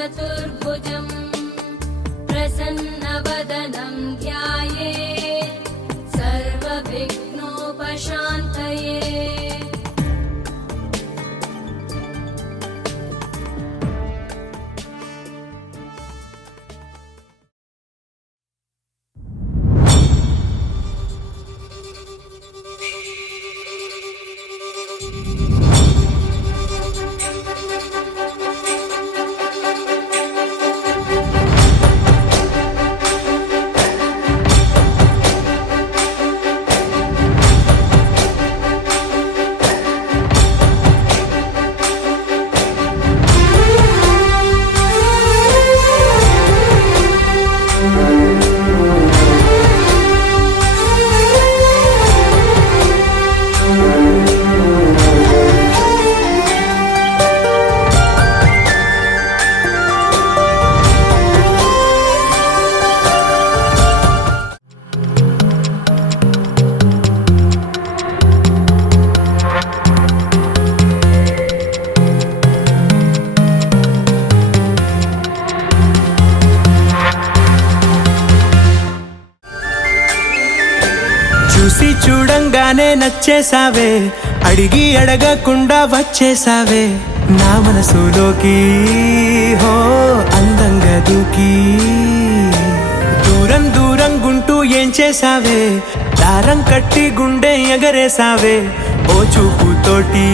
चतुर्भुजम् प्रसन्नवदनं ध्यायेत् सर्वविघ्नोपशान्तये। చూసి చూడంగానే నచ్చేసావే, అడిగి అడగకుండా వచ్చేసావే నా మనసులోకి. హో అందంగా దూకి దూరం దూరం గుంటూ ఏం చేసావే, దారం కట్టి గుండె ఎగరేసావే ఓ చూపుతోటి.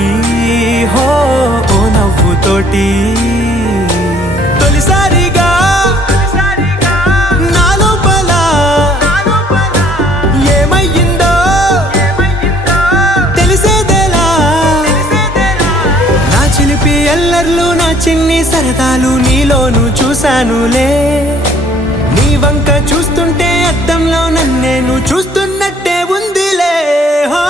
హో ఓ నవ్వుతోటి తొలిసారిగా ఎల్లర్లు నా చిన్ని సరదాలు నీలోను చూశానులే. నీ వంక చూస్తుంటే అద్దంలో నన్నేను చూస్తున్నట్టే ఉందిలే. హో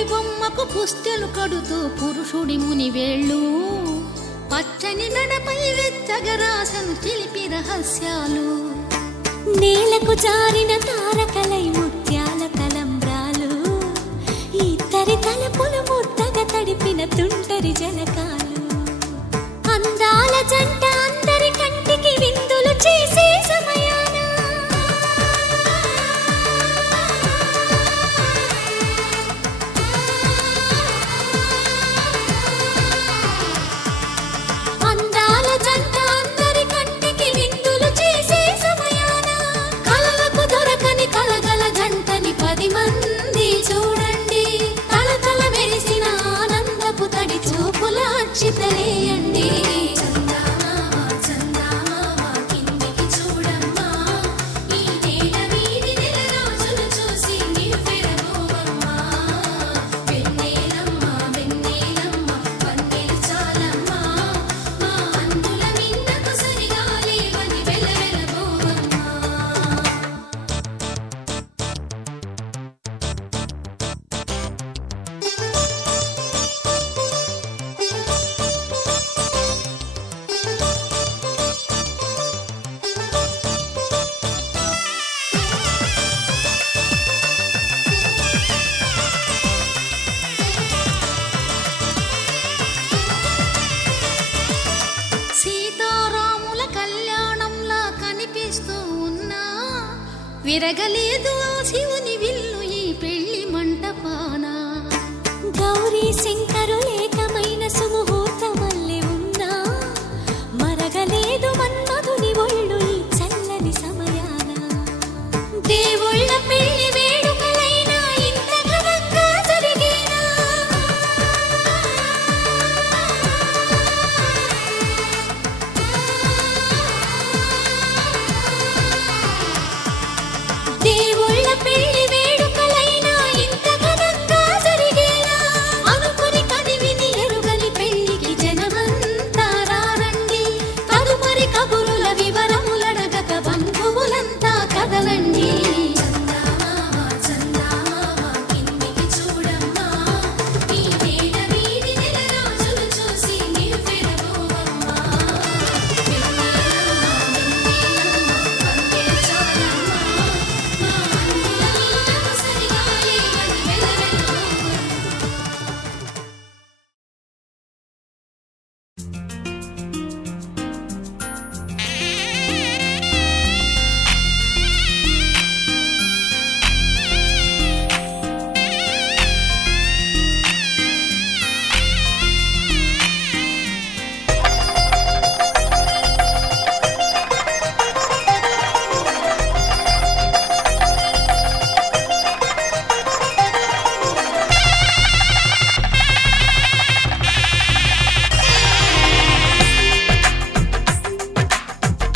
పులి బొమ్మకు పుస్తెలు కడుతూ పురుషుడి ముని వేళ్ళు పచ్చని నడపై వెచ్చగరాసను చిలిపి రహస్యాలు నేలకు జారిన తారకలై ముత్యాల తలంబ్రాలు ఇద్దరి తలపులు ముద్దగా తడిపిన తుంటరి జలకాలు అందాల జంట అందరి కంటికి విందులు చేసే సమయాన అందాల జంట అందరి కంటికి విందులు చేసే సమయాన కలలకు దొరకని కలగల జంటని 10 మంది చూడండి తలతల మెరిసిన ఆనందపు తడి చూపుల అచ్చితలేయండి సీతారాముల కళ్యాణంలా కనిపిస్తూ ఉన్నా విరగలేదు ఆ శివుని విల్లు ఈ పెళ్లి మంటపాన గౌరీ శంకరులేకమైన సుముహూర్తమల్లె ఉన్నా మరగలేదు మన్మధుని ఒళ్ళు ఈ చల్లని సమయాన దేవుళ్ళ పెళ్లి వేడుకలైనా ఇంత ఘనంగా జరిగేనా దేవుళ్ళ పెళ్లి వేడుకలైనా ఇంత ఘనంగా జరిగేనా అనుకుని కదివిని ఎరుగని పెళ్లికి జనమంతా రారండి తదుపరి కబురుల వివరములడగక బంధువులంతా కదలండి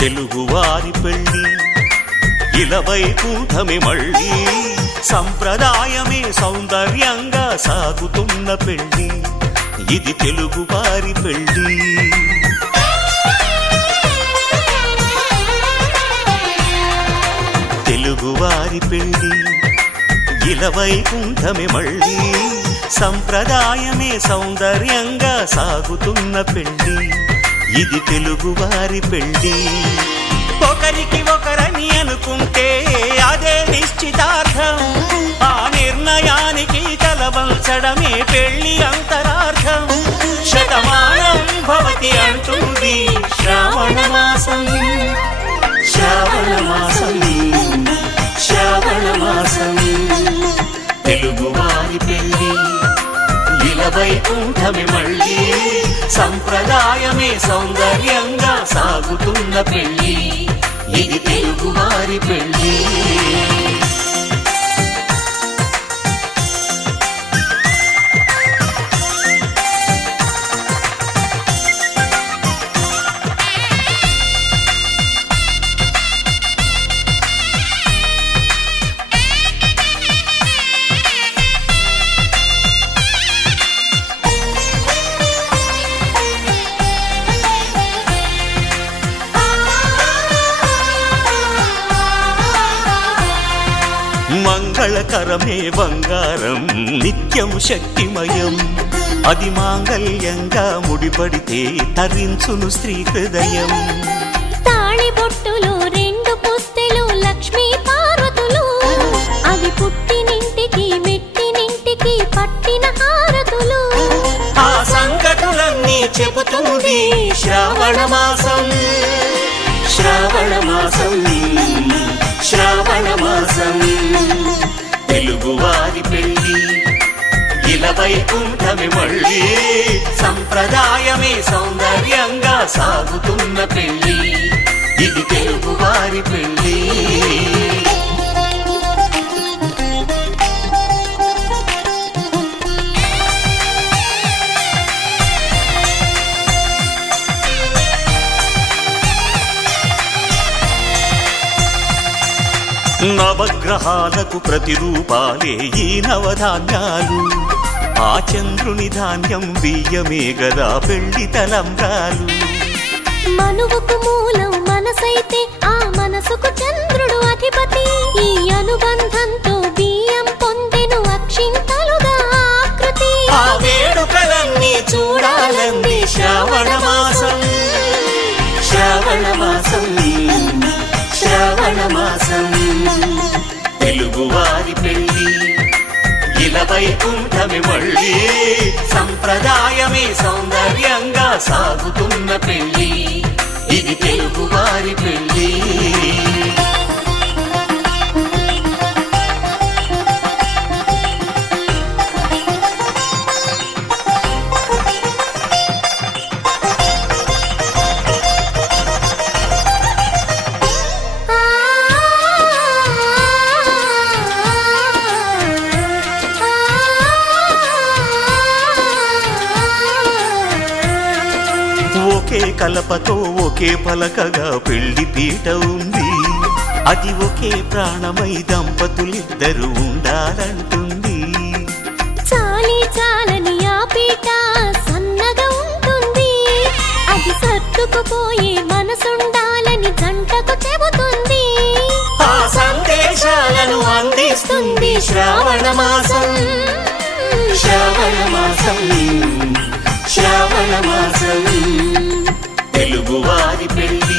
తెలుగువారి పెళ్ళి ఇలవైకుంఠమే మళ్ళీ సంప్రదాయమే సౌందర్యంగా సాగుతున్న పెళ్ళి ఇది తెలుగువారి పెళ్ళి తెలుగువారి పెళ్ళి ఇలవైకుంఠమే మళ్ళీ సంప్రదాయమే సౌందర్యంగా సాగుతున్న పెళ్ళి ఇది తెలుగువారి పెళ్ళి ఒకరికి ఒకరని అనుకుంటే అదే నిశ్చితార్థం ఆ నిర్ణయానికి తలవంచడమే పెళ్ళి అంతరార్థం శతమానం భవతి అంటుంది శ్రావణ మాసం శ్రావణ మాసం శ్రావణ మాసం తెలుగువారి పెళ్ళి ఇలవైకుంఠమే మళ్ళీ సంప్రదాయమే సౌందర్యంగా సాగుతున్న పెళ్ళి ఇది తెలుగువారి పెళ్ళి మంగళకరమే బంగారం నిత్యం శక్తిమయం అది మాంగళ్యంగా ముడిపడితే తరించును స్త్రీ హృదయం తాళి బొట్టులో 2 పుస్తెలు లక్ష్మీ పార్వతులు అవి పుట్టినింటికి మెట్టినింటికి పట్టిన హారతులు ఆ సంకటులన్నీ చెబుతుంది శ్రావణ మాసం శ్రావణ మాసం శ్రావణ మాసం తెలుగువారి పెళ్ళి ఇలా వైకుంఠమి మళ్ళీ సంప్రదాయమే సౌందర్యంగా సాగుతున్న పెళ్ళి ఇది తెలుగువారి పెళ్ళి నవగ్రహాలకు ప్రతిరూపాలే ఈ నవధాన్యాలు ఆ చంద్రుని ధాన్యం బియ్యమే గదా పెళ్లి తలంబ్రాలు మనువుకు మూలం మనసైతే ఆ మనసుకు చంద్రుడు అధిపతి ఈ అనుబంధంతో బియ్యం పొందెను అక్షింతలుగా ఆకృతి ఆ వేడుకలన్నీ చూడాలంది శ్రావణ మాసం శ్రావణ మాసం శ్రావణ మాసం తెలుగువారి పెళ్ళి ఇలా వైకుంఠమి మళ్ళీ సంప్రదాయమే సౌందర్యంగా సాగుతున్న పెళ్ళి ఇది తెలుగువారి పెళ్ళి ఒకే కలపతో ఒకే పలకగా పెళ్లి పీట ఉంది అది ఒకే ప్రాణమై దంపతులిద్దరూ ఉండాలంటుంది చాలి చాలని ఆ పీట సన్నగా ఉంటుంది అది సర్దుకుపోయే మనసుండాలని జంటకు చెబుతుంది ఆ సందేశాలను అందిస్తుంది శ్రావణ మాసం శ్రావణ మాసం శ్రావణ మాసం తెలుగువారి పెళ్ళి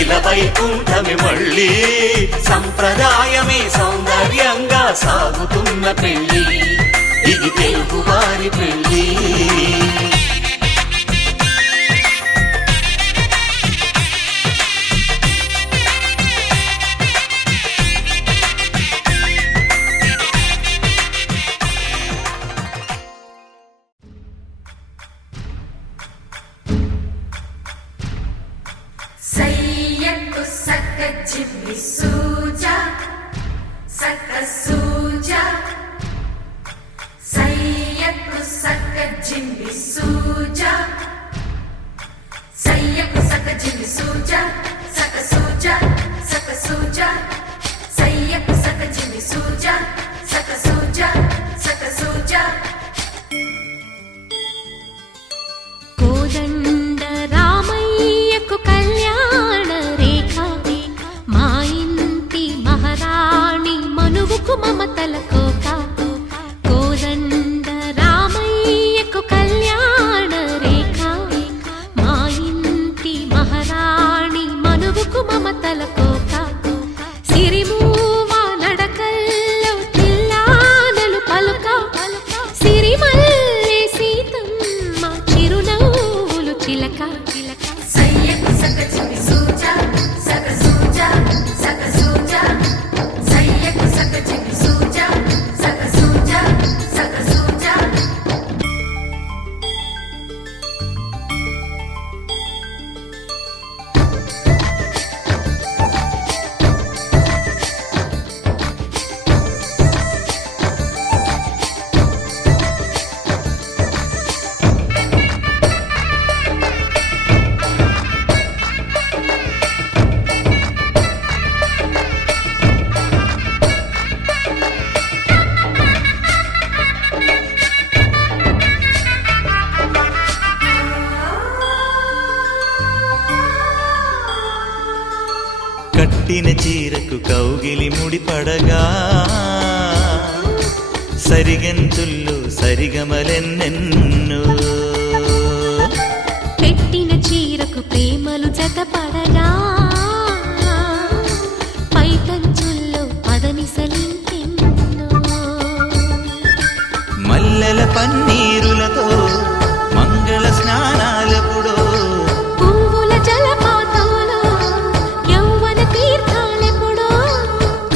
ఇలా వైకుంఠమి మళ్ళీ సంప్రదాయమే సౌందర్యంగా సాగుతున్న పెళ్ళి ఇది తెలుగువారి పెళ్ళి సయ్యకు సక్క జిమ్మి సూజా సక్క సూజా సయ్యకు సక్క జిమ్మి సూజా సయ్యకు సక్క జిమ్మి సూజా సక్క సూజా సక్క సూజా సయ్యకు సక్క జిమ్మి సూజా సక్క సూజా సక్క సూజా కోదండ రామయ్యకు కళ్యాణ రేఖ మా ఇంటి మహారాణి మనువుకు మమతల కోక కోదండ రామయ్యకు కళ్యాణ రేఖ మా ఇంటి మహారాణి మనువుకు మమతల కోక సిరిమూవ నడకల్లో తిల్లానలు పలుక సిరిమల్లె సీతమ్మ చిరునవ్వులు చిలక సయ్యకు సక్క జిమ్మి సూజా సక్క సూజా సక్క సూజా సయ్యకు సక్క జిమ్మి సూజా గుండెకు కౌగిలి ముడిపడగా సరిగంతుల్లో సరిగమలెన్నెన్నో పెట్టిన చీరకు ప్రేమలు జతపడగా పైకంచుల్లో పదనిసలింకెన్నో మల్లెల పన్నీరులతో మంగళ స్నానాలెప్పుడో పువ్వుల జలపాతంలో యౌవన తీర్థాలెప్పుడో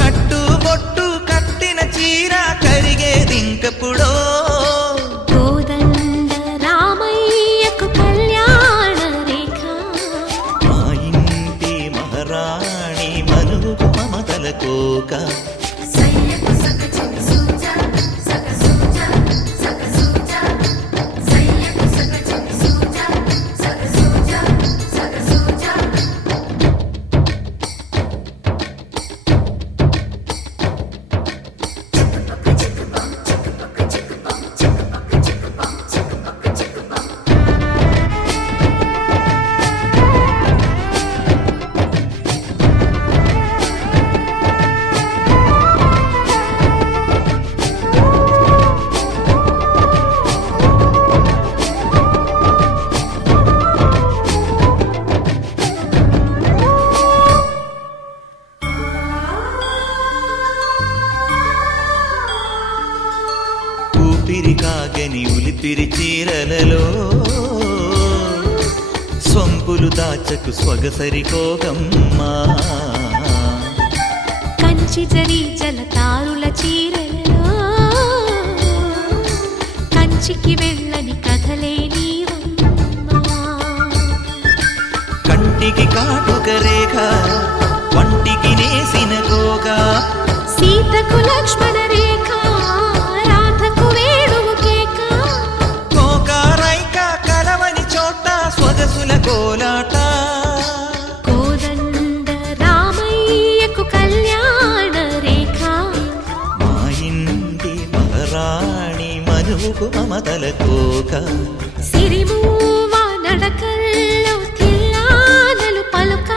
కట్టుబొట్టు కట్టిన చీర కరిగేదింకప్పుడో కోదండ రామయ్యకు కళ్యాణ రేఖ మా ఇంటి మహారాణి మనువు మమతల కోక సయ్యకు సక చిన్ని సూజా సక సూజా సక సూజా సయ్యకు సక చిన్ని సూజా సక సూజా సక సూజా ఊపిరి కాగని ఉలిపిరి చీరలలో సొంపులు దాచకు స్వగసరి కోగమ్మా కంచి జరి జలతారుల చీరలలో కంచికి వెళ్ళని కథలే నీవమ్మా కంటికి కాటుక రేఖ వంటికి నేసిన కోగా సీతకు లక్ష్మణ రేఖ రాధకు వేణువు కేక కోకారైక కలవని చోట స్వగసుల కోలాట కోదండ రామయ్యకు కళ్యాణ రేఖ మా ఇంటి మహారాణి మనువుకు మమతల కోక సిరిమూవ నడకల్లో తిల్లానలు పలుక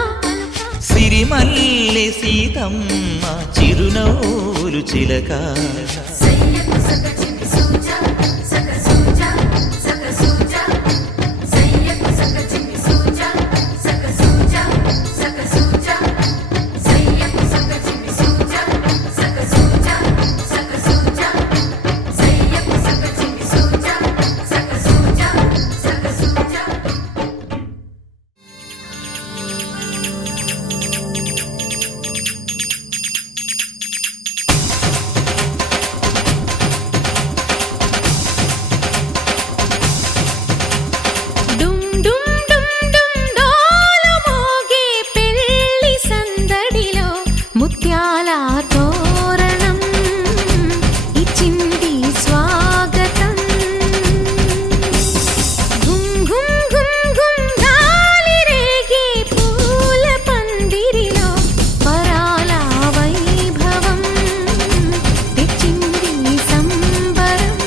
సిరిమల్లె సీతమ్మ చిరునవ్వులు చిలక సయ్యకు సక చిన్ని సూజా సక సూజా సక సూజా సయ్యకు సక చిన్ని సూజా సక సూజా సక సూజా సయ్యకు సక చిన్ని సూజా సక సూజా సక సూజా సయ్యకు సక చిన్ని సూజా సక సూజా సక సూజా డుమ్ డుమ్ డుమ్ డుమ్ డోలు మోగే పెళ్లి సందడిలో ముత్యాల తోరణం ఇచ్చింది స్వాగతం గుమ్ గుమ్ గుమ్ గుమ్ గాలి రేగే పూల పందిరిలో వరాల వైభవం తెచ్చింది సంబరం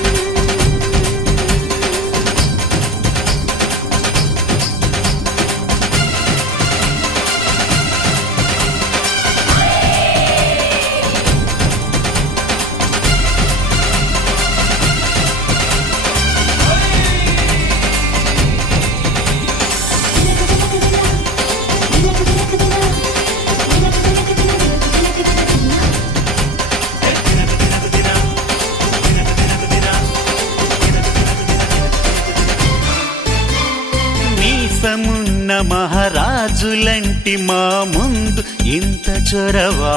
మీసమున్న మహారాజులంటి మా ముందు ఇంత చొరవా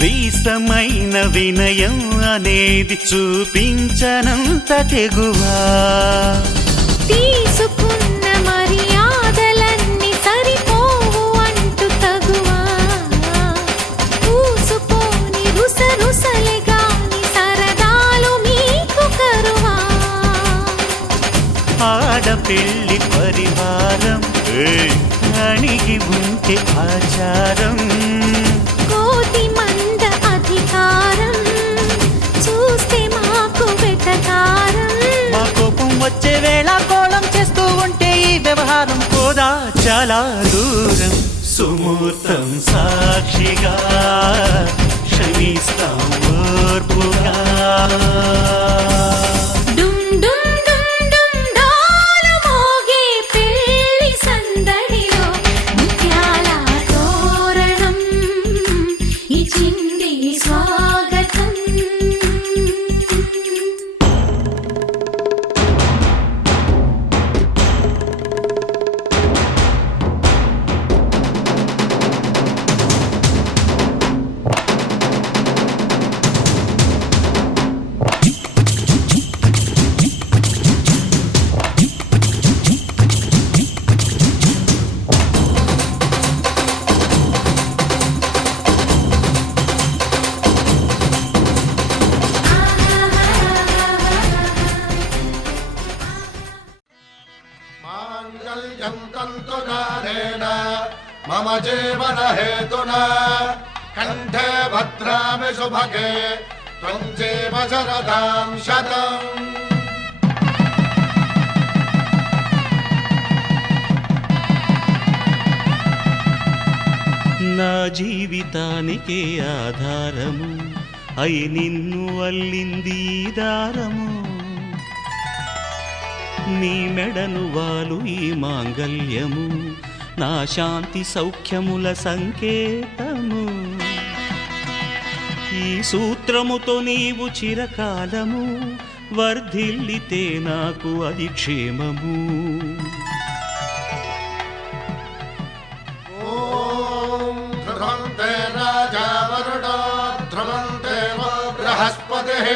వీసమైన వినయం అనేది చూపించనంత తెగువా తీసుకున్న మర్యాదలన్నీ సరిపోవు అంటూ తగువా పూసుకొని రుసరుసలే గాని సరదాలు మీకు కరువా ఆడపిల్లి పరివారం అణిగి ఉంటే ఆచారం కోటి మంద అధికారం చూస్తే మాకు వెటకారం మా కోపం వచ్చే వేళ కోళం చేస్తూ ఉంటే ఈ వ్యవహారం పోదా చాలా దూరం సుమూర్తం సాక్షిగా క్షమిస్తాం ఓర్పుగా. డుమ్ డుమ్ డుమ్ డుమ్ డోలు మోగే పెళ్లి సందడిలో ముత్యాల తోరణం ఇచ్చింది స్వాగతం. माङ्गल्यं तन्तुदानेन मम जीवन हेतुना कण्ठे भद्रामि सुभगे त्वं जीव शरदां शतम्. నా జీవితానికే ఆధారము అయి నిన్ను అల్లింది ఈ దారము. నీ మెడను వాలు ఈ మాంగల్యము నా శాంతి సౌఖ్యముల సంకేతము. ఈ సూత్రముతో నీవు చిరకాలము వర్ధిల్లితే నాకు అది క్షేమము. ध्रुवं ते राजा वरुणो ध्रुवं देवो बृहस्पतिः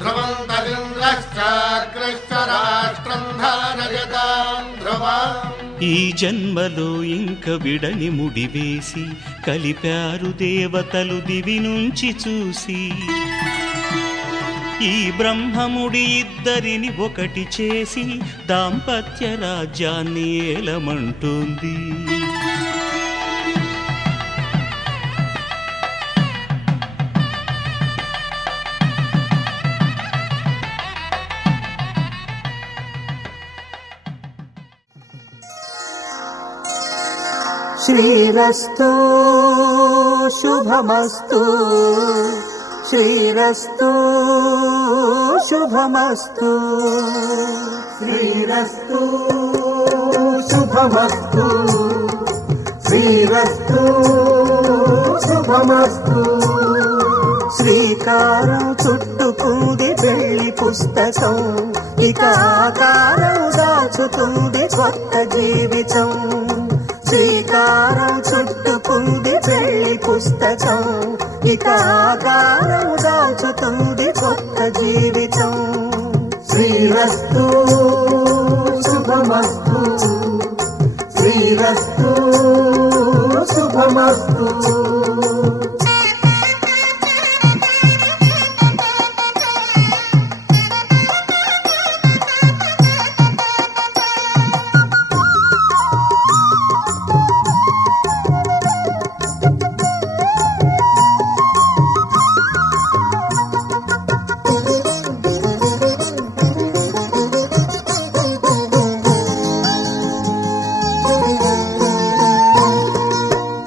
ध्रुवं तदिन्द्रश्चाग्रश्च राष्ट्रं धारयतां ध्रुवम्. ఈ జన్మలో ఇంక విడని ముడివేసి కలిపారు దేవతలు దివి నుంచి చూసి. ఈ బ్రహ్మముడి ఇద్దరిని ఒకటి చేసి దాంపత్య రాజ్యాన్ని ఏలమంటుంది. శ్రీరస్తు శుభమస్తు శ్రీరస్తు శుభమస్తు శ్రీరస్తు శుభమస్తు శ్రీరస్తు శుభమస్తు. శ్రీకారం చుట్టుకుంది పెళ్లి పుస్తకం ఇక ఆకారం దాచుతుంది కొత్త జీవితం. శ్రీకారం చుట్టుకుంది పెళ్లి పుస్తకం ఇక ఆకారం దాచుతుంది కొత్త జీవితం. శ్రీరస్తు శుభమస్తు శ్రీరస్తు శుభమస్తు.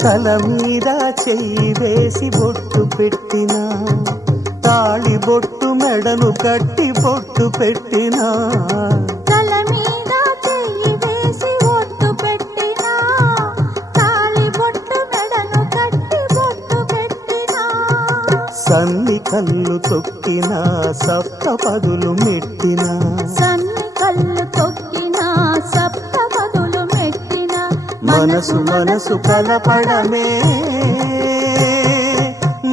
తల మీద చెయ్యి వేసి బొట్టు పెట్టిన తాళి బొట్టు మెడలు కట్టి బొట్టు పెట్టిన. తల మీద చెయ్యి వేసి బొట్టు పెట్టినా తాళి బొట్టు మెడను కట్టి బొట్టు పెట్టినా. సన్ని కళ్ళు తొక్కిన సప్త పదులు మెట్టిన సన్ని కళ్ళు తొక్కినా సప్త పదులు మెట్టినా. మనసు మనసు కలపడమే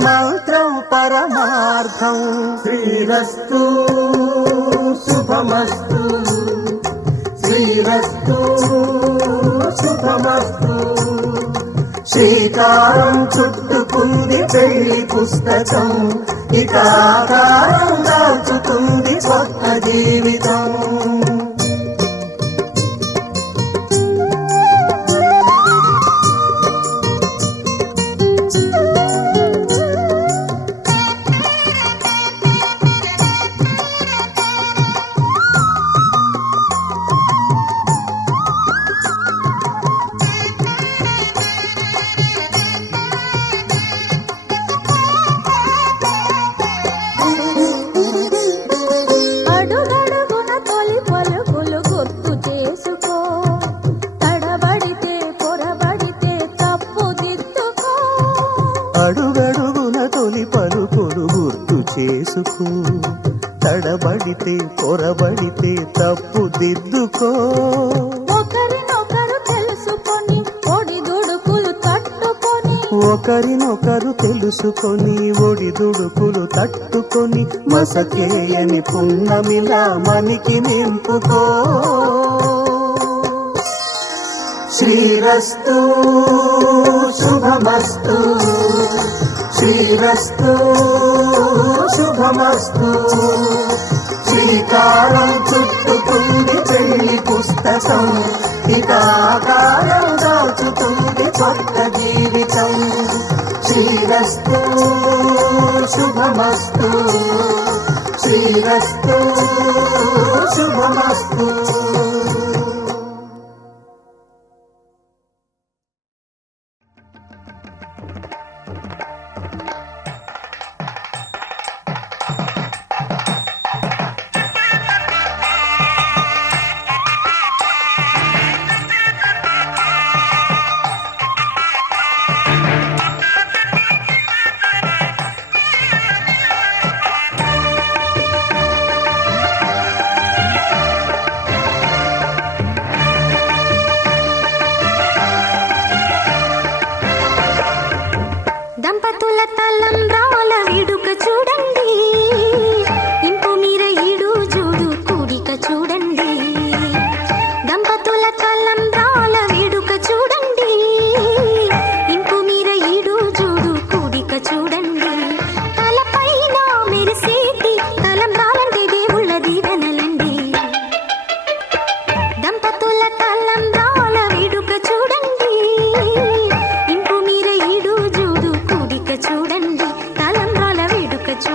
మంత్రం పరమార్థం. శ్రీరస్తు శుభమస్తు శ్రీరస్తు శుభమస్తు. శ్రీకారం చుట్టుకుంది పెళ్లి పుస్తకం ఇక ఆకారం దాచుతుంది కొత్త జీవితం. అడుగడుగున తొలి పలుకులు గుర్తు చేసుకో తడబడితే పొరబడితే తప్పు దిద్దుకో ఒకరినొకరు తెలుసుకొని ఒడిదుడుకులు తట్టుకొని ఒకరినొకరు తెలుసుకొని ఒడిదుడుకులు తట్టుకొని మసకేయని పున్నమిలా మనికి నింపుకో శ్రీరస్తు శుభమస్తు శ్రీరస్తు శుభమస్తు శ్రీకారం చుట్టుకుంది పెళ్లి పుస్తకం ఇక ఆకారం దాచుతుంది కొత్త జీవితం శ్రీరస్తు శుభమస్తు శ్రీరస్తు శుభమస్తు దంపతుల తలంబ్రాల వేడుక చూడండి ఇంపు మీర ఈడు జోడు కూడిక చూడండి దంపతుల తలంబ్రాల వేడుక చూడండి ఇంపు మీర ఈడు జోడు కూడిక చూడండి తలపైన మెరిసేటి తలంబ్రాలంటే దేవుళ్ళ దీవెనలండి దంపతుల తలంబ్రాల వేడుక చూడండి ఇంపు మీర ఈడు జోడు కూడిక చూడండి తలంబ్రాల వేడుక చూడండి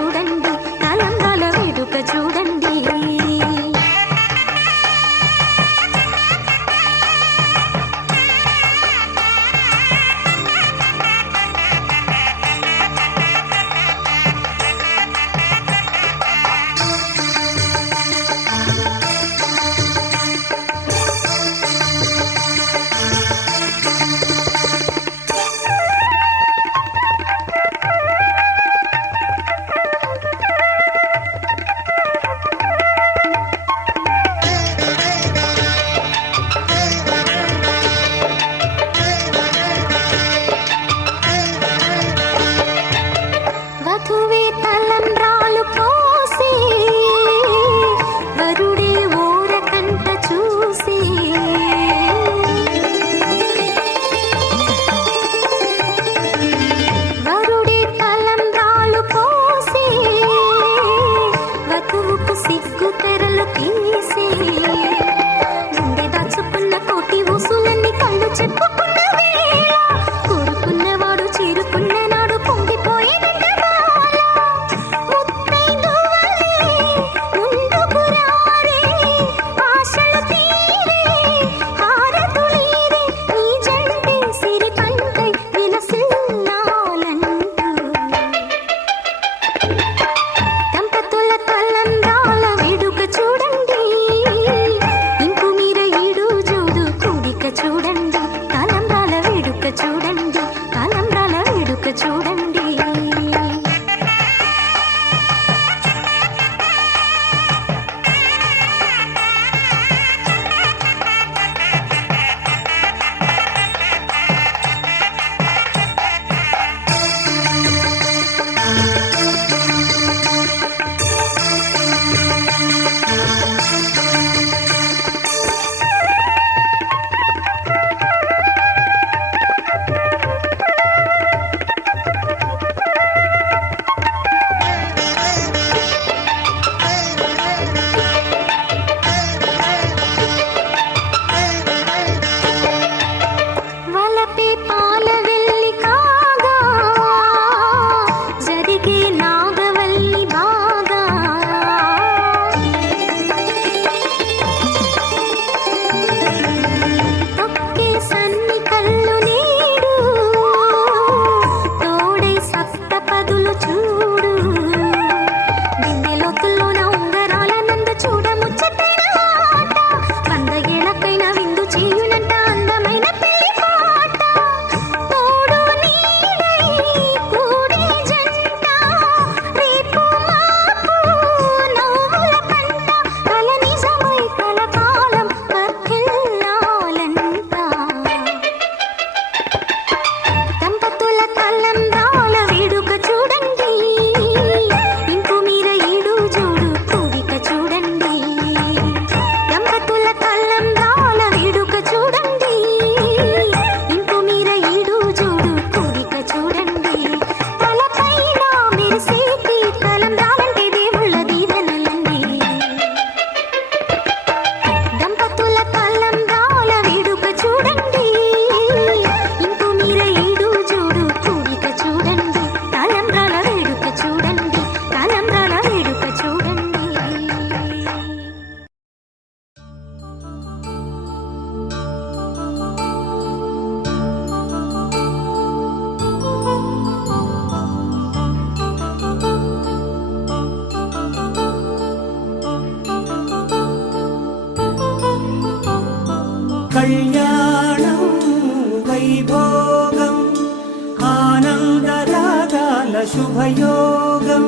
శుభయోగం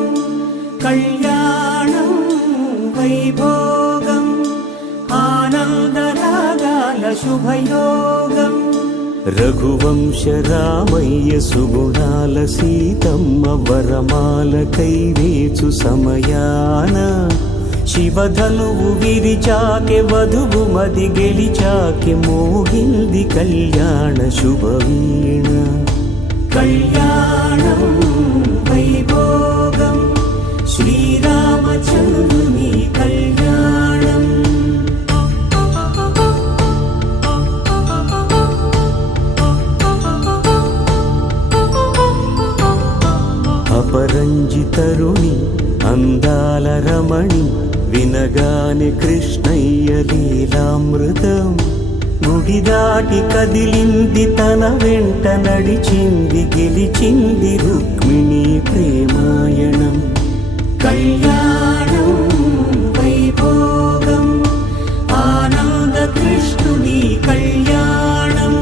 కళ్యాణం వైభోగం ఆనందరాగాల శుభయోగం రఘువంశ రామయ్య సుగుణాల సీతమ్మ వరమాల కైవేచు సమయాన శివధనువు విరిచాకె వధువు మది గెలిచాకె మోగింది కళ్యాణ శుభవీణ కళ్యాణం వైభోగం శ్రీరామచంద్రుని కళ్యాణం అపరంజితరుణి అందాల రమణి వినగానే కృష్ణయ్య లీలామృతం గుడి దాటి కదిలింది తన వెంట నడిచింది గెలిచింది రుక్మిణి ప్రేమాయణం కళ్యాణం వైభోగం ఆనంద కృష్ణుని కళ్యాణం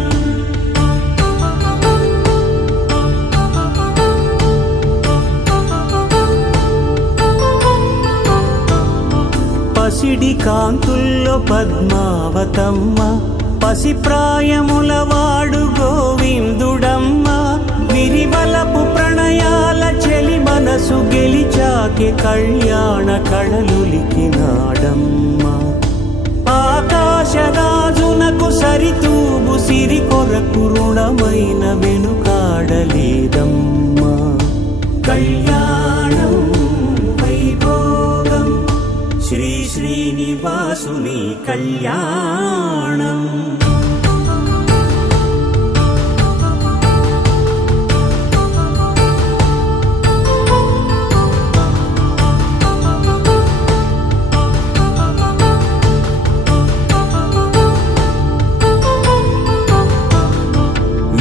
పసిడి కాంతుల్లో పద్మావతమ్మ పసిప్రాయముల వాడు గోవిందుడమ్మ విరివలపు ప్రణయాల చెలి మనసు గెలిచాకె కళ్యాణ కళలులికినాడమ్మ ఆకాశరాజునకు సరితూబు సిరి కొరకు రుణమైన వెనుకాడలేదమ్మ కళ్యాణం వైభోగం శ్రీ శ్రీనివాసుని కళ్యాణం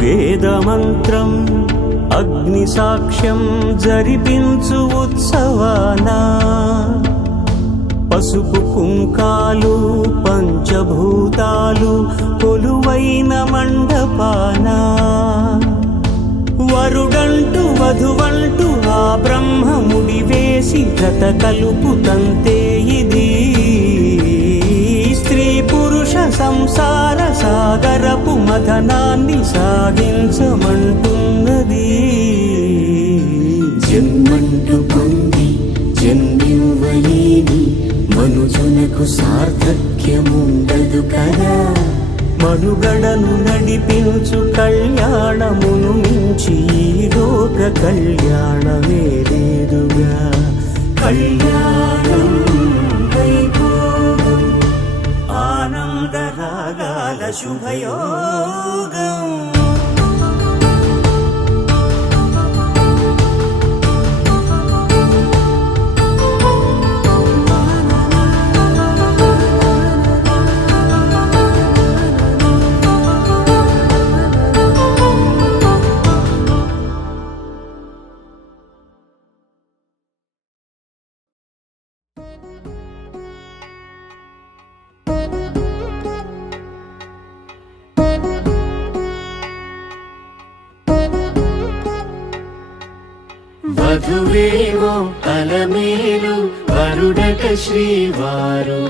వేదమంత్రం అగ్ని సాక్ష్యం జరిపించు ఉత్సవానా పసుపు కుంకాలు పంచభూతాలు కొలువైన మండపాన వరుడంటూ వధువంటూ ఆ బ్రహ్మముడి వేసి జత కలుపుతంతే ఇది స్త్రీ పురుష సంసార సాగరపు మథనాన్ని సాగించమంటున్నది జన్మంటూ పొంది జన్మివ్వలేని మనుజునకు సార్థక్యముండదు కదా మనుగడను నడిపించు కళ్యాణమును మించి ఈ లోక కళ్యాణమే లేదుగా కళ్యాణం వైభోగం ఆనందరాగాల శుభయోగం వధువేమో అలమేలు వరుడట శ్రీవారు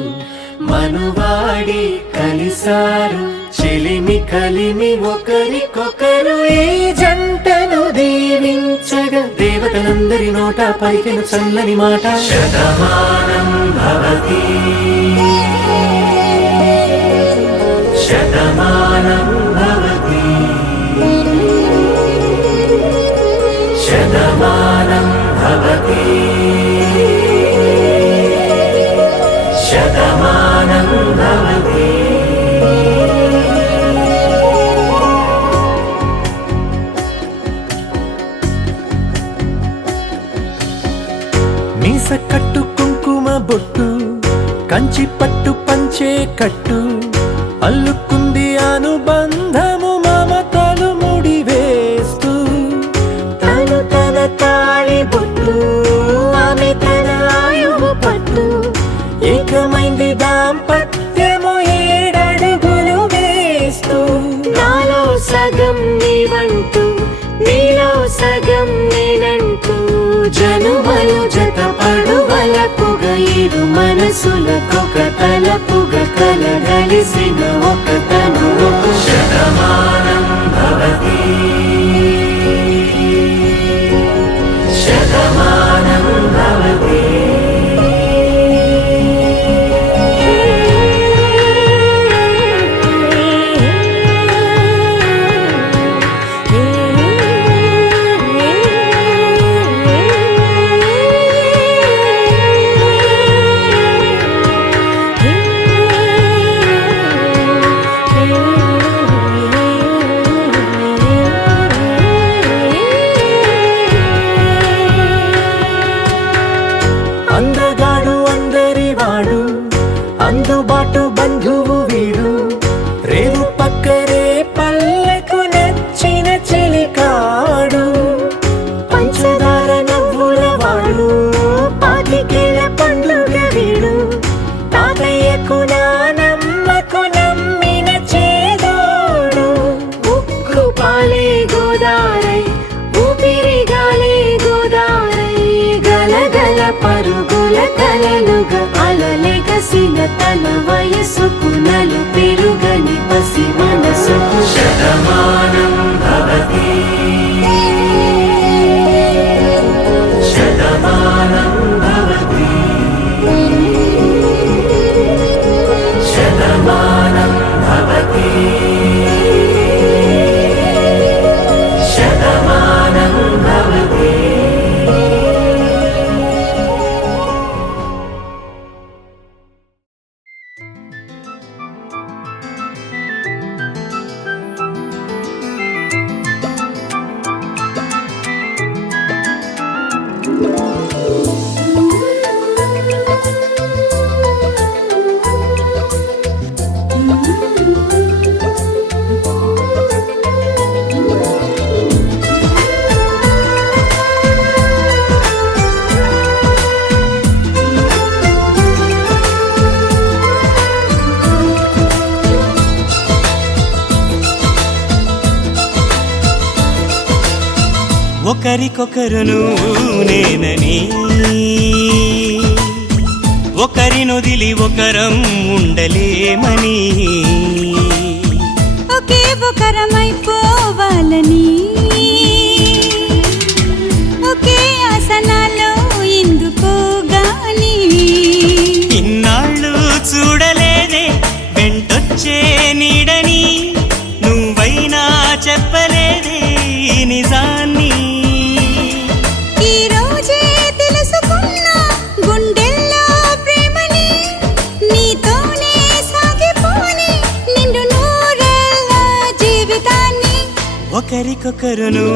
మనువాడి కలిసారు చెలిమి కలిమి ఒకరికొకరు ఈ జంటను దీవించగా దేవతలందరి నోట పలికిన చల్లని మాట శతమానం భవతి శతమానం భవతి శతమానం భవతి శతమానం భవతి మీస కట్టు కుంకుమ బొట్టు కంచి పట్టు పంచే కట్టు అల్లుకుంది అనుబంధము మమతలు ముడివేస్తూ తను తన తాళి బొట్టు ఆమె తన ఆయువు పట్టు ఏకమైంది దాంపత్యము 7 అడుగులు వేస్తూ నాలో సగం నీవంటూ నీలో సగం నేనంటూ మలుమలు జత పడువలపుగ ఇరు మనసులకొక తలపుగ కలగలిసిన ఒక తను శతమానం భవతి శతమానం భవతి అందగాడు అందరివాడు అందుబాటు బంధువు వీడు రేవు పక్కరే పల్లెకు నచ్చిన చెలికాడు పంచదార నవ్వుల వాడు పాతికేల పండుగ వీడు తాతయ్యకు నానమ్మకు నమ్మిన చేదోడు ఉక్కు పాలే గోదారై ఊపిరి గాలే గోదారై గలగల పరుగుల కలలుగా అలలెగసిన తన వయసుకు నలు పెరుగని పసి మనసుకు శతమానం భవతి శతమానం భవతి శతమానం భవతి శతమానం భవతి ఒకరికొకరును నేనని ఒకరినొదిలి ఒకరం ఉండలేమని ఒకే ఒకరమైపోవాలని ఒకే ఆసనాలో ఎందుకో గాని ఇన్నాళ్ళు చూడలేదే వెంటొచ్చే నీడని నువ్వైనా చెప్పలేదే ఈ నిజాన్ని ఈ రోజే తెలుసుకున్నా గుండెల్లో ప్రేమని నీతోనే సాగిపోని నిండు నూరేళ్ళ జీవితాన్ని ఒకరికొకరును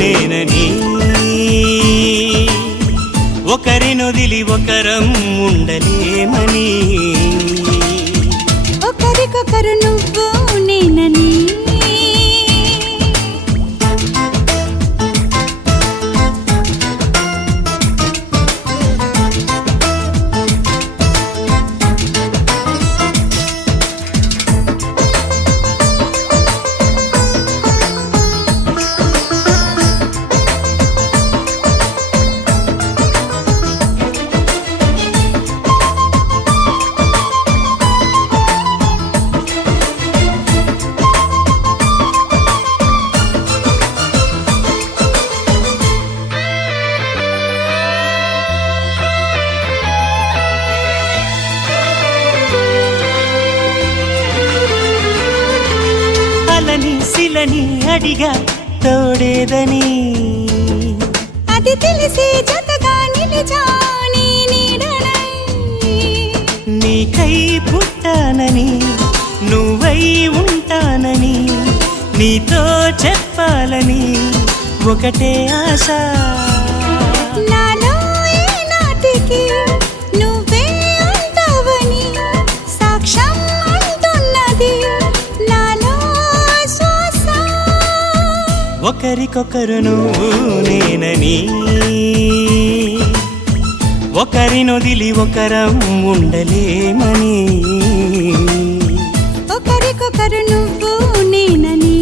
నేనని ఒకరినొదిలి ఒకరం ఉండలేమని ఒకరికొకరు నువ్వు నేనని అలని శిలని అడిగా తోడేదని అది తెలిసి జతగా నిలిచాని నీడనై నీకై పుట్టానని నువ్వై ఉంటానని నీతో చెప్పాలని ఒకటే ఆశ నాలో ఏనాటికి నువ్వే ఉంటావని సాక్ష్యం అంటున్నది నాలో శ్వాస ఒకరికొకరును నేనని ఒకరినొదిలి ఒకరం ఉండలేమని ఒకరికొకరు నువ్వు నేనని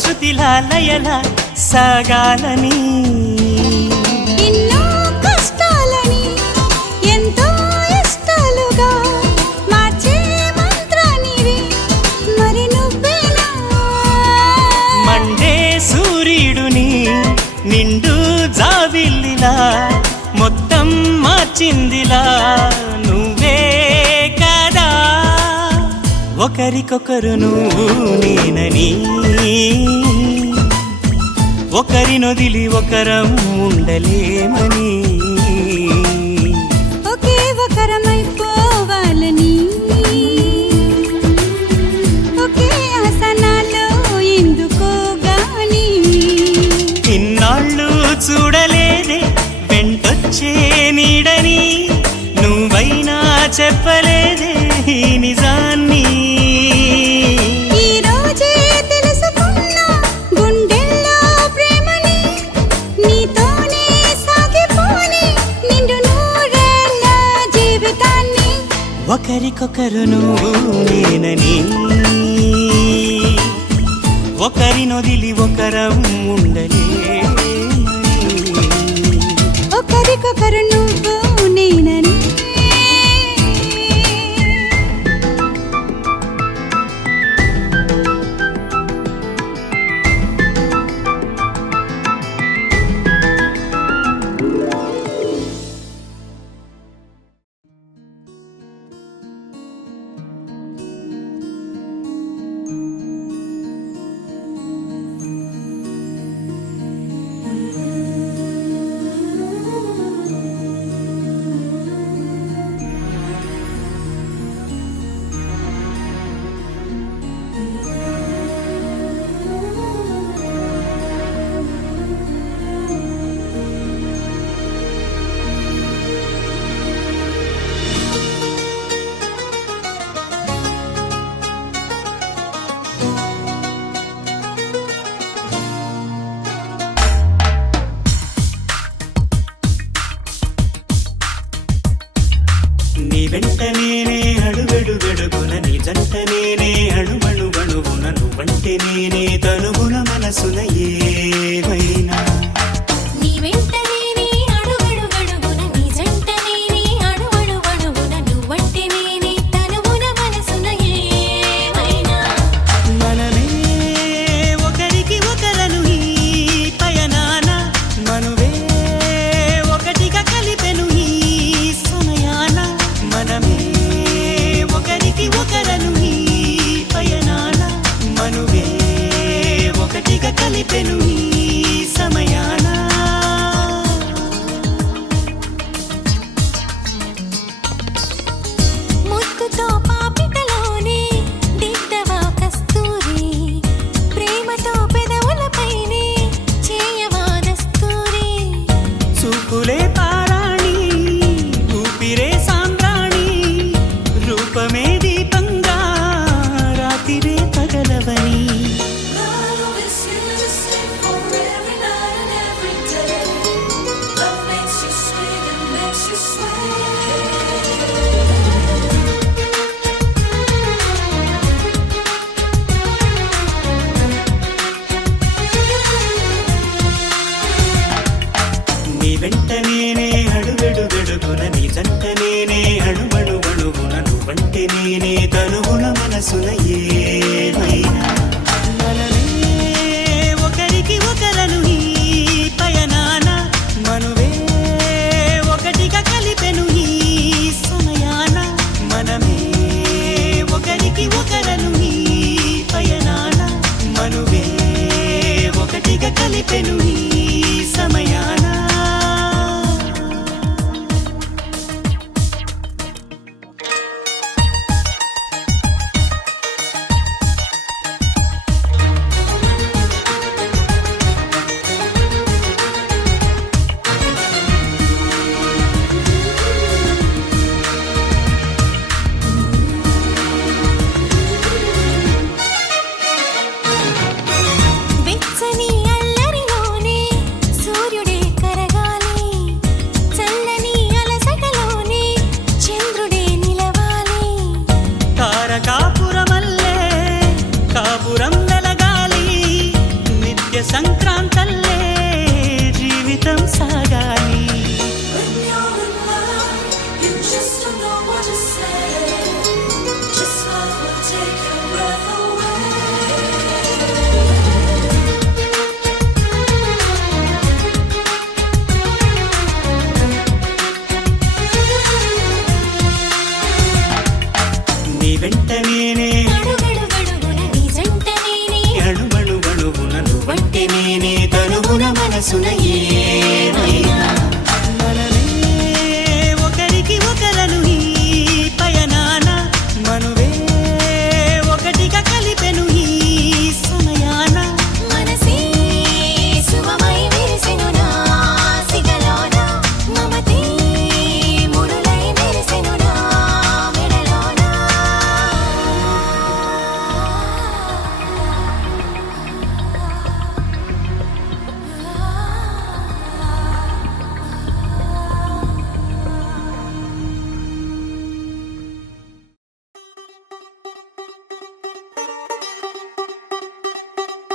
శృతిలా లయలా సాగాలని ఎన్నో కష్టాలని ఎంతో ఇష్టాలుగా మార్చే మంత్రానివి మరి నువ్వేనా మండే సూర్యుడుని నిండు జావిల్లిలా మొత్తం మార్చిందిలా నువ్వే కదా ఒకరికొకరు నువ్వు నేనని ఒకరినొదిలి ఒకరం ఉండలేమని ఒకే ఒకరమైపోవాలని ఒకే ఆసనాలో ఎందుకో గాని ఇన్నాళ్ళు చూడలేదే వెంటొచ్చే నీడని నువ్వైనా చెప్పలేదే ఈ నిజాన్ని ఈ రోజే తెలుసుకున్నా గుండెల్లో ప్రేమని నీతోనే సాగిపోని నిండు నూరేళ్ళ జీవితాన్ని ఒకరికొకరు నువ్వు నేనని ఒకరినొదిలి ఒకరం ఉండలేమని ఒకరికొకరు నువ్వు నేనని నీ వెంట నేనే అడుగడుగడుగున నీ జంట నేనే అణువణువణువున నువ్వంటే నేనే తనువున మనసున ఏమైనా నీ వెంట నేనే అడుగడుగడుగున నీ జంట నేనే అణువణువణువున నువ్వంటే నేనే తనువున మనసున ఏమైనా మనమే ఒకరికి ఒకరను ఈ పయనాన మనువే ఒకటిగా కలిపెను ఈ సమయాన మనమే ఒకరికి ఒకరను ఈ పయనాన మనువే ఒకటిగా కలిపెను ఈ సమయాన ముద్దుతో పాపిటలోనే దిద్దవా కస్తూరి ప్రేమతో పెదవులపైనే చేయవా దస్తూరి చూపులే పారాణి ఊపిరే సాంబ్రాణి రూపమే దీపంగా రాతిరే పగలవని Love is here to stay for every night and every day. Love makes you swing and makes you sway. నీ వెంట నేనే అడుగడుగడుగున నీ జంట నేనే అణువణువణువున నువ్వంటే నేనే తనువున మనసున ఏమైనా మనమే ఒకరికి ఒకరను ఈ పయనాన మనువే ఒకటిగా కలిపెను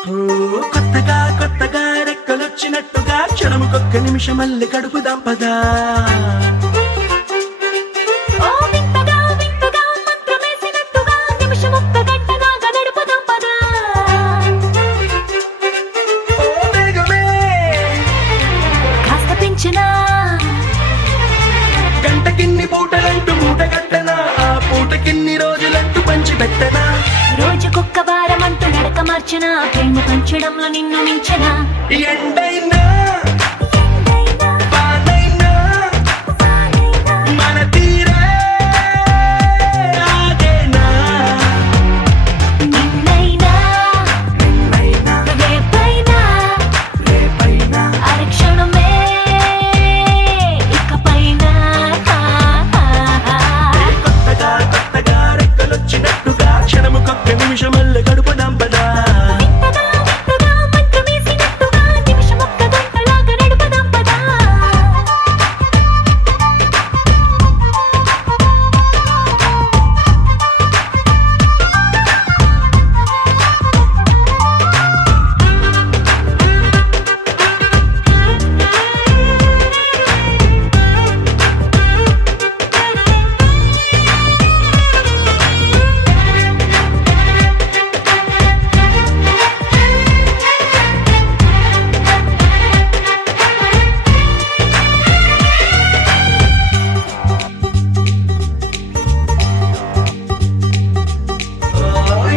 కొత్తగా కొత్తగా రెక్కలొచ్చినట్టుగా క్షణముకొక్క నిమిషం మళ్ళీ కడుపుదాం పదా ఓ వింతగా వింతగా మంత్రమేసినట్టుగా నిమిషమొక్క గంటగా గడుపుదాం పదా ఓ వేగమే కాస్త పెంచనా గంటకిన్ని పూటలంటూ మూట కట్టనా ఆ పూటకిన్ని రోజులంటూ పంచి పెట్టనా రోజుకొక్క వారం అంటూ నడక మార్చనా ప్రేమ పంచడంలో నిన్ను మించనా ఎండైనా వానైనా మన తీరే ఆగేనా నిన్నైనా రేపైనా అరక్షణమే ఇకపైన కొత్తగా కొత్తగా రెక్కలొచ్చినట్టుగా క్షణముకొక్క నిమిషం మళ్ళీ గడుపుదాం పదా వింతగా మంత్రమేసినట్టుగా నిమిషమొక్క గంటలాగా నడుపుదాం పదా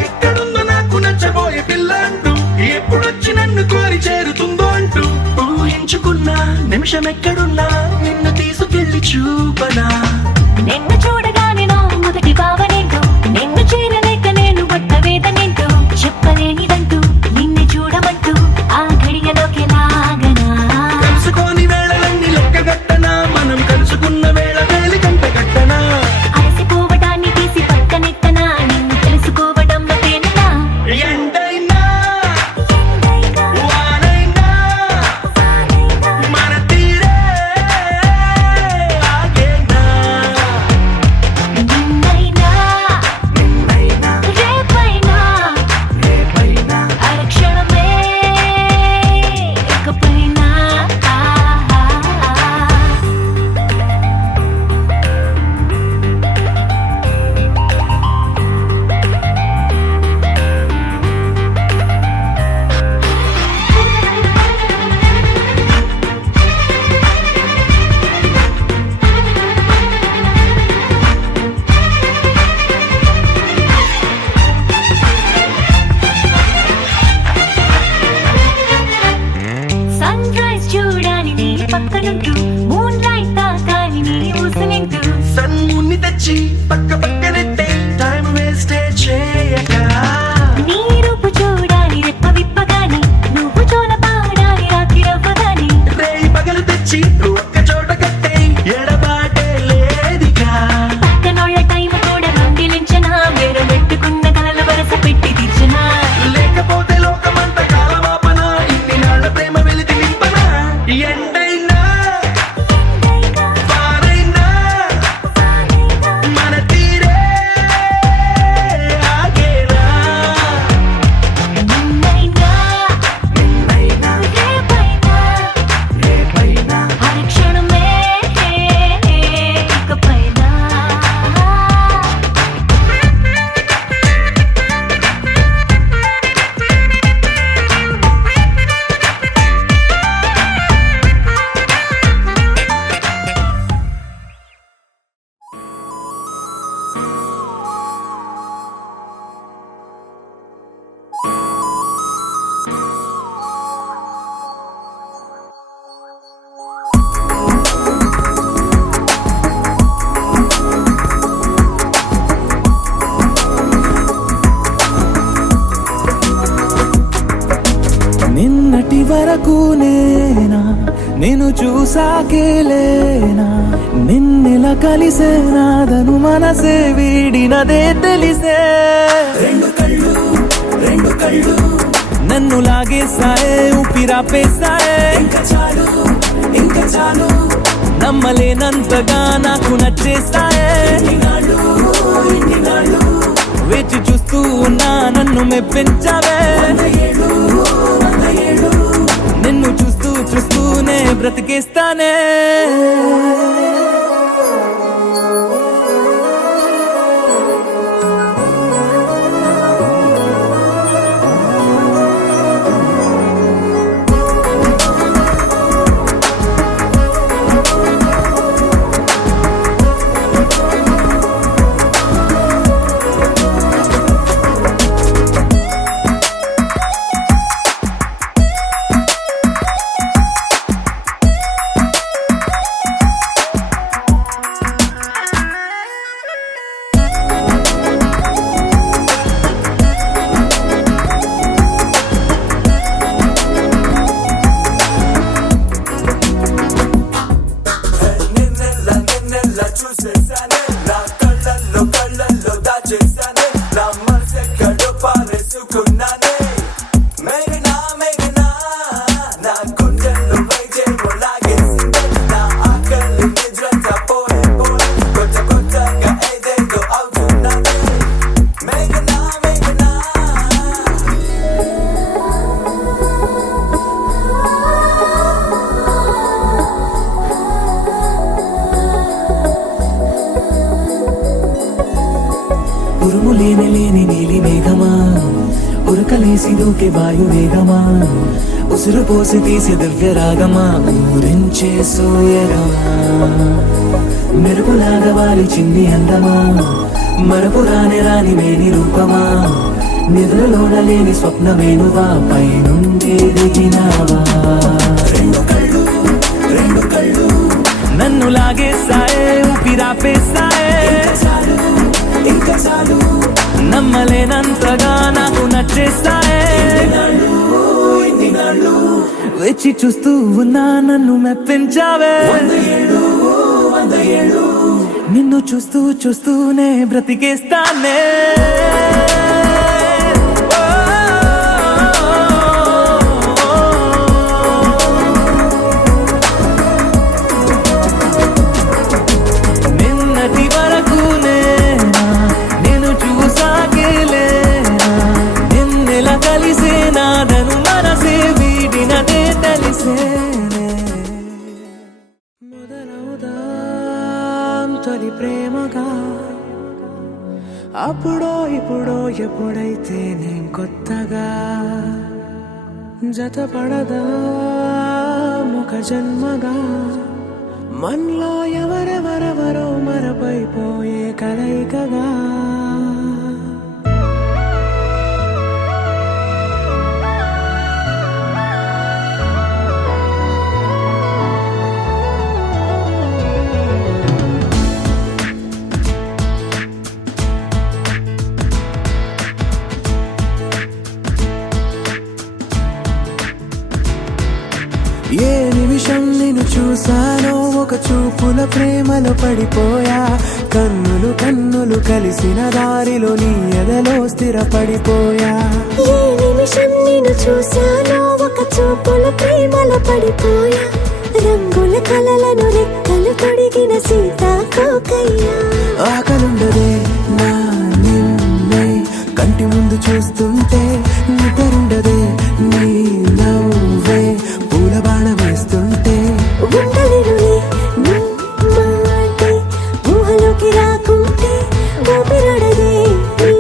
ఎక్కడుందో నాకు నచ్చబోయే పిల్ల అంటూ ఎప్పుడొచ్చి నన్ను కోరి చేరుతుందో అంటూ ఊహించుకున్నా నిమిషం ఎక్కడున్నా నిన్ను తీసుకెళ్లి చూపనా నిన్ను చూడగానే నా మొదటి భావనేంటో నిన్ను చేరలేక నేను పడ్డ వేదనేంటో చెప్పలేనిదంటూ నిన్ను చూడమంటూ ఆ ఘడియలోకి లాగనా కలుసుకొని వేళలన్నీ లెక్కగట్టనా మనం కలుసుకున్న వేళ వేలి కంట కట్టనా అలసిపోవడాన్ని తీసి పక్కనెత్తనా నిన్ను తెలుసుకోవడంలో తేలినా ఎండైనా వానైనా మన తీరే ఆగేనా నిన్నైనా రేపైనా అరక్షణమే ఇకపైన సన్ రైజ్ చూడాలి నీ పక్కనుంటూ మూన్ లైట్ తాకాలి నీ ఊసనింటూ సన్ముని తెచ్చి పక్క పక్కనెట్టే టైం వేస్ట్ చేయక నీ రూపు చూడాలి రెప్ప విప్పగాని నువ్వు జోల పాడాలి రాత్రి రవ్వగాని రేయి పగలు తెచ్చి ఒక్క చోట కట్టే ఎడబాటే లేదిగా పక్కనోళ్ళ టైం కూడా దొంగిలించనా వేరు పెట్టుకున్న కలల వరస పెట్టి తీర్చనా లేకపోతే లోకమంత కాలమాపన ఇన్ని నాళ్ళ ప్రేమ వెలితి నింపనా ఎండైనా వానైనా మన తీరే ఆగేనా నిన్నైనా రేపైనా అరక్షణమే ఇకపైన నిన్నటి వరకు నేనా నేను చూసాకేలేనా నిన్నెలా కలిసేనాదను మనసే వీడినదే తెలిసే రెండు కళ్ళు నన్ను లాగేసాయే ఊపిరాపేసాయే ఇంకా చాలు నమ్మలేనంతగా నాకు నచ్చేసాయే వేచి చూస్తూ ఉన్నా నన్ను మెప్పించావే చేస్తానే ఉరుము లేని నీలి మేఘమా ఉరకలేసి దూకే వాయు వేగమా ఉసురు పోసి తీసి దివ్య రాగమా ఊరించే సూయగమా మెరుపులాగా వాలి చిన్ని అందమా మరపు రాని మేని రూపమా నిద్రలోన లేని స్వప్నమేనువా పై నుండి దిగినావా రెండు కళ్ళు నన్ను లాగేస్తాయే ఊపిరాపేస్తాయే ఇంకా చాలు నమ్మలేనంతగా నాకు నచ్చేస్తాయే వచ్చి చూస్తూ ఉన్నా నన్ను మెప్పించావే నిన్ను చూస్తూ చూస్తూనే బ్రతికేస్తానే నిన్నటి వరకు నేను చూసాకేలేనా నిన్నెలా కలిసే నాదను మనసే వీడినదే తెలిసేనే మొదలవుదాం తొలి ప్రేమగా అప్పుడో ఇప్పుడో ఎప్పుడైతే నేను కొత్తగా జతపడదా ఒక జన్మగా మనలో ఎవరెవరెవరో మరపైపోయే కలయికగా ఏ నిమిషం నిన్ను చూసానో ఒక చూపుల ప్రేమలో పడిపోయా కన్నులు కలిసిన దారిలో నీ ఎదలో స్థిరపడిపోయా ఏ నిమిషం నిన్ను చూసానో ఒక చూపుల ప్రేమలో పడిపోయా రంగుల కలలను రెక్కలు తొడిగిన సీతాకోకయ్యా ఆకలుండదే నా నిన్నే కంటి ముందు చూస్తుంటే నిద్రుండదే నీ నవ్వే పూల బాణ వేస్తుంటే ఉండలేనులే నీ మాటే ఊహలోకి రాకుంటే ఊపిరాడదే నీ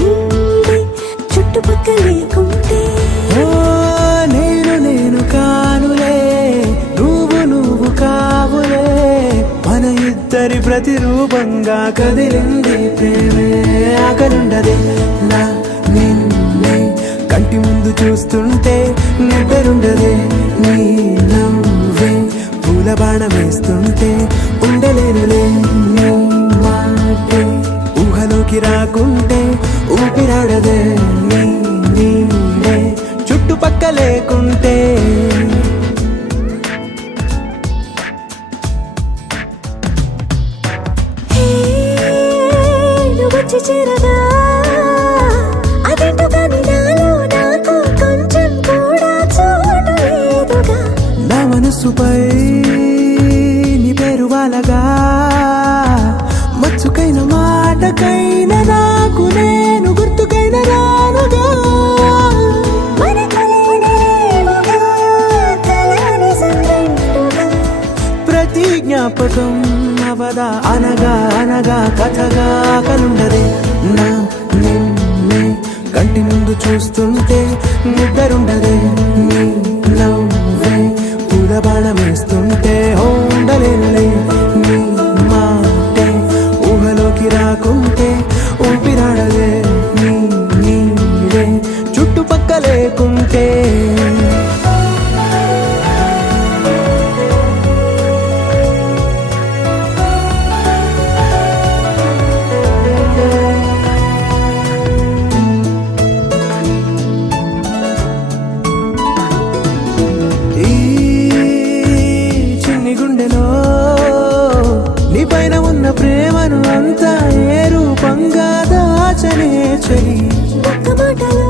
నీడే చుట్టుపక్కల లేకుంటే ఓ నేను కానులే నువ్వు కావులే మన ఇద్దరి ప్రతిరూపంగా కదిలింది ప్రేమే ఆకలుండదే నా నిన్నే కంటి ముందు చూస్తుంటే నిద్రుండదే నీ నవ్వే పూల బాణ వేస్తుంటే ఉండలేనులే నీ మాటే ఊహలోకి రాకుంటే ఊపిరాడదే నీ నీడే చుట్టుపక్క లేకుంటే వచ్చి చేరగా అదేంటో కానీ నాలో నాకు కొంచెం కూడా చోటు లేదుగా నా మనసుపై నీ పేరు వాలగా మచ్చుకైన మాటకైన నాకు నేను గుర్తుకైన రానుగా అవ్వదా అనగా అనగా కథగా కలుండదే నా నిన్నే కంటి ముందు చూస్తుంటే నిద్రుండదే నీ నవ్వే పూల బాణం వేస్తుంటే ఉండలే నీ మాటే ఊహలోకి రాకుంటే ఊపిరాడదే నీ నీడే చుట్టుపక్క లేకుంటే ఈ చిన్ని గుండెలో నీ పైన ఉన్న ప్రేమను అంతా ఏ రూపంగా దాచనే చెలి ఒక్క మాటలో